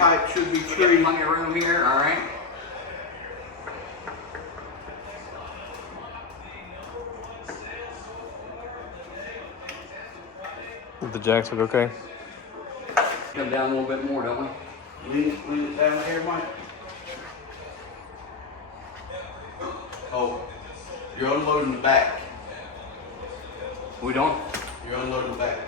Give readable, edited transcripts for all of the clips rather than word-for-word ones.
Pipe should be tree. Plenty of room here, all right. The jacks look okay. Come down a little bit more, don't we? Lean it down here, Mike. Oh, you're unloading the back. We don't? You're unloading the back.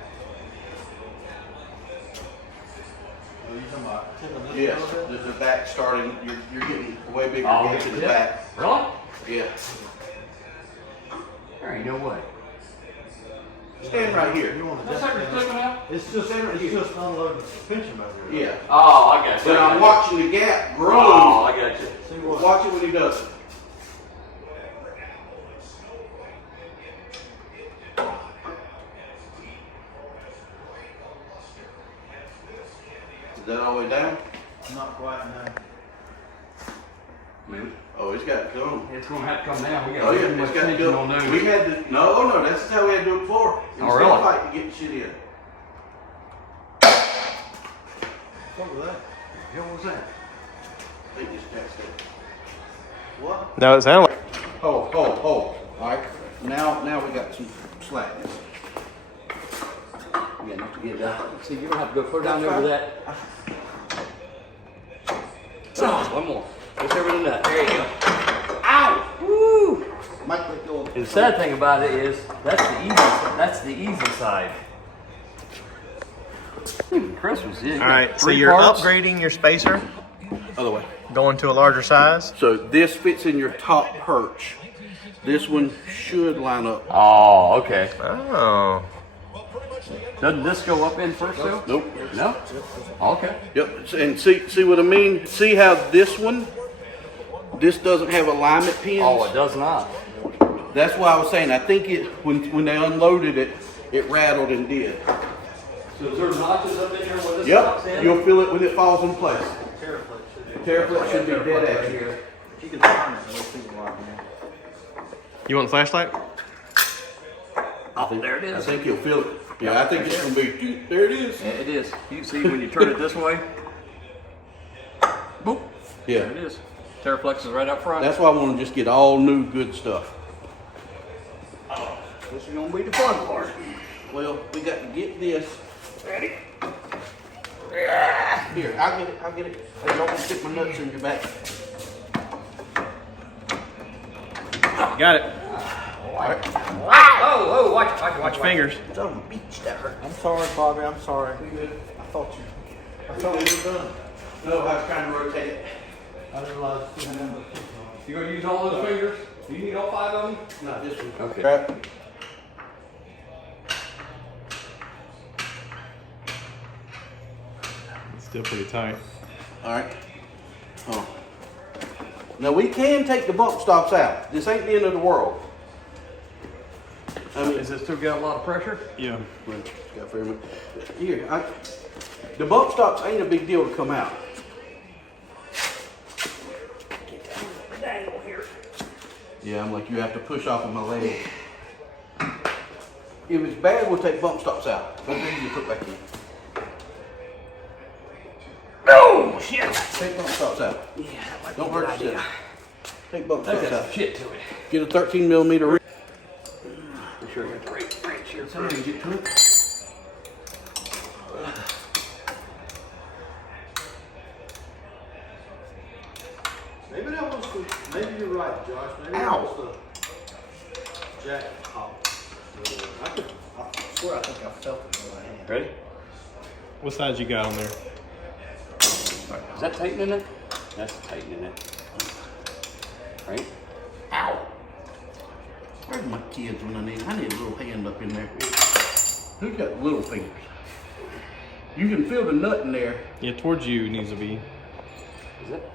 Oh, you talking about? Yes, there's the back starting. You're getting way bigger gates in the back. Really? Yeah. There ain't no way. Stand right here. That's how you're clicking out? It's just unloading the suspension back here. Yeah. Oh, I got you. But I'm watching the gap grow. Oh, I got you. See what? Watch it when he does it. Is that all the way down? Not quite now. Move. Oh, it's got to come. It's gonna have to come down. We got Oh too yeah, much it's got to tension go. on those. We had to. No, that's how we had to do it before. It was Oh, really? still fight to get the shit in. What was that? What was that? They just passed it. What? No, it sounded like. Oh. All right. Now we got some slackness. We got enough to get down. See, you don't have to go further down over that. One more. Just over the nut. There you go. Ow! Woo! Mike, let go. And the sad thing about it is that's the easy side. Chris was in. All right, so three you're parts. upgrading your spacer, Other way. going to a larger size. So this fits in your top perch. This one should line up. Oh, okay. Oh. Doesn't this go up in first though? Nope. No? Okay. Yep. And see what I mean? See how this doesn't have alignment pins? Oh, it does not. That's why I was saying, I think it when they unloaded it, it rattled and did. So is there notches up in there where this stops Yep. in? You'll feel it when it falls in place. Terraflex should be. Terraflex should be dead at you. If you can find it, we'll see what I can. You want the flashlight? Oh, there it I is. think you'll feel it. Yeah, I think it's gonna be. There it is. Yeah, it is. You see when you turn it this way? Boop. Yeah. There it is. Terraflex is right up front. That's why I want to just get all new good stuff. This is gonna be the fun part. Well, we got to get this. Ready? Here, I'll get it. I don't want to stick my nuts in your back. Got it. Oh, watch Watch fingers. It's on the beach, that hurt. I'm sorry, Bobby. I'm sorry. I thought you were done. No, I was trying to rotate it. I didn't realize you had number. You gonna use all those fingers? Do you need all 5 of them? Not this one. Okay. Crap. It's still pretty tight. All right. Oh. Now we can take the bump stops out. This ain't the end of the world. I mean, Is this still got a lot of pressure? Yeah. well, it's got very much. Here, the bump stops ain't a big deal to come out. Yeah, I'm like, you have to push off of my leg. If it's bad, we'll take bump stops out. Those are easy to put back in. Oh shit! Take bump stops out. Yeah, that might Don't be a good hurt idea. yourself. Take bump That stops got out. some shit to it. Get a 13 millimeter ring. For sure, got the right wrench here. Somebody get to it. Maybe that was the. Maybe you're right, Josh. Maybe that Ow. was the jack pop. I swear I think I felt it in my hand. Ready? What size you got on there? Is that tightening it? That's tightening it. Right? Ow. Where's my kids when I need them? I need a little hand up in there. Who's got little fingers? You can feel the nut in there. Yeah, towards you needs to be. Is it?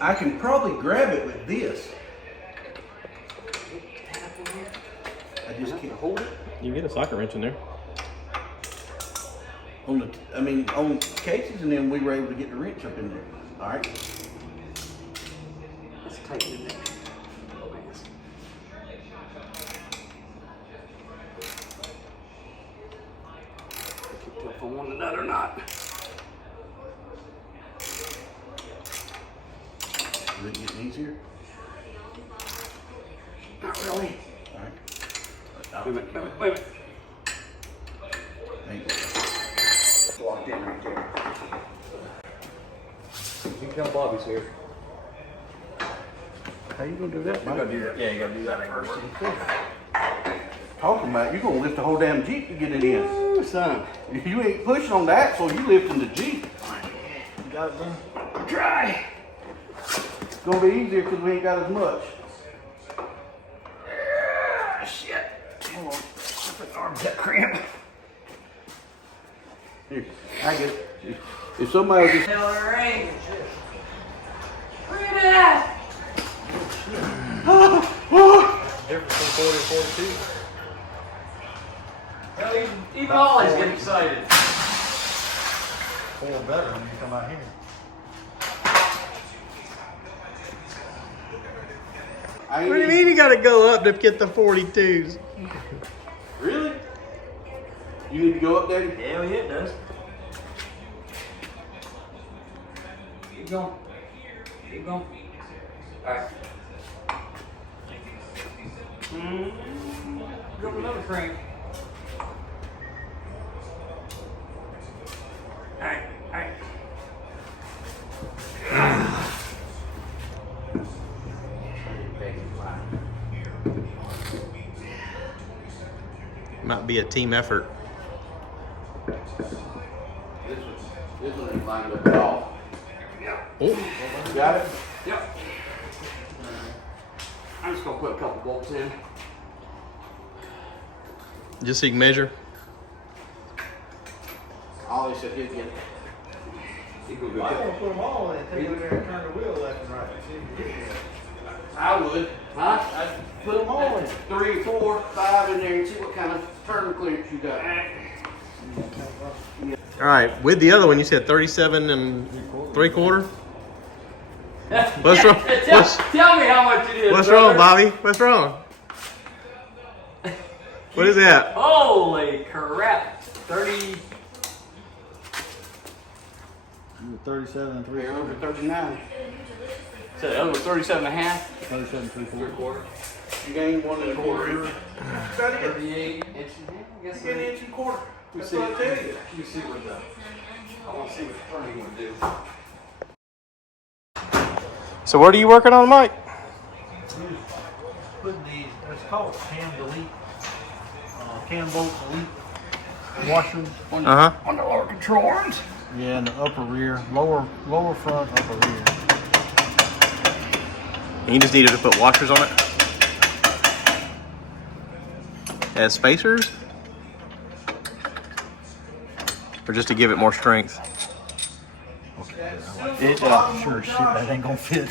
I can probably grab it with this. I just can't hold it. You can get a socket wrench in there. On cases, and then we were able to get the wrench up in there. All right. It's tightening it. If I want the nut or not. it getting easier? Not really. All right. Wait a minute, wait a minute. There you go. Locked in right there. You can tell Bobby's here. How you gonna do that, You Mike? gotta do that. Yeah, you gotta do that first. Talking about you gonna lift the whole damn Jeep to get it in. Ooh, son. You ain't pushing on the axle, you lifting the Jeep. You got it done? Try. It's gonna be easier because we ain't got as much. Shit. Hold on. My arm's got cramp. Here, I get it. If somebody just Taylor Range. Look at that! Difference between 40 and 42. Well, even Ollie's getting excited. 4 better when you come out here. I ain't What do you mean you gotta go up to get the 42s? Really? You need to go up, Daddy? Hell yeah, it does. Keep going. Keep going. Alright. Go with another crank. Alright, alright. Might be a team effort. This one ain't lined up at all. Oh, Got it? Yep. I'm just gonna put a couple bolts in. just so you can measure. Ollie said he'd get it. You go I good. want to put them all in and take it there and turn the wheel left and right. See if you get it. I would. Huh? I'd put them all in. 3, 4, 5 in there and see what kind of turn clearance you got. All right, with the other one, you said 37 and 3/4. What's wrong? Tell me how much it is. What's brother. wrong, Bobby? What's wrong? What is that? Holy crap. 30. You were 37 and 3 They're over 39. So the other one's 37 and a half. 37 3 3/4. You gained 1 1/4 inch. Got it. 38 inches. I guess Get an inch and a quarter. That's what I tell you. You see what the, I want to see what the turning would do. So what are you working on, Mike? Putting these, it's called cam delete, cam bolt delete washers. Uh-huh. On the lower control arms. Yeah, and the upper rear, lower front, upper rear. And you just needed to put washers on it? As spacers? Or just to give it more strength? It, sure shit, that ain't gonna fit.